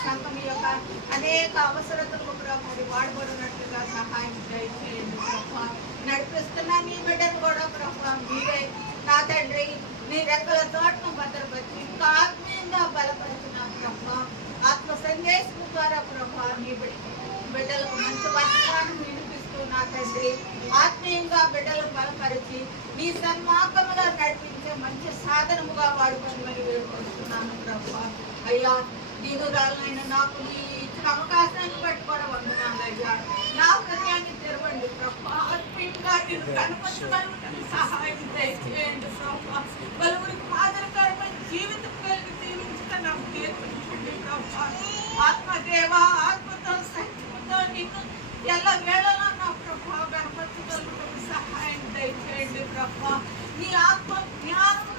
సంఘం యొక్క అనేక అవసరతలకు ప్రభావి వాడబడినట్లుగా సహాయం దయచేయండి ప్రభా. నడిపిస్తున్న నీ బిడ్డను కూడా ప్రభా మీరే నా తండ్రి నీ రెక్కల తోటను భద్రపరిచి ఇంకా ఆత్మీయంగా బలపరిచిన ప్రభా. ఆత్మ సందేశం ద్వారా ప్రభా నీ బిడ్డలకు మంచి వచనాన్ని వినిపిస్తూ నా తండ్రి ఆత్మీయంగా బిడ్డలను బలపరిచి నీ సన్మార్గముగా నడిపించే మంచి సాధనముగా వాడుకోమని వేడుకొస్తున్నాను ప్రభా. అయ్యా దీనురాలైన నాకు నీ ఇచ్చిన అవకాశాన్ని బట్టి కూడా వందనాలు అయ్యా. నా హృదయాన్ని తెరవండి ప్రభా. ఆత్మీయంగా నేను కనపరచగలుగుతాను సహాయం దయచేయండి ప్రభా. పలువురికి మాదిరికరమైన జీవితం కలిగి జీవించక నాకు నేర్పించండి ప్రభా. ఆత్మదేవ ఆత్మతో సత్యంతో నిన్ను ఎల్ల వేళలా నా ప్రభా కనపరచగలుగుతాను సహాయం దయచేయండి ప్రభా. నీ ఆత్మ జ్ఞానం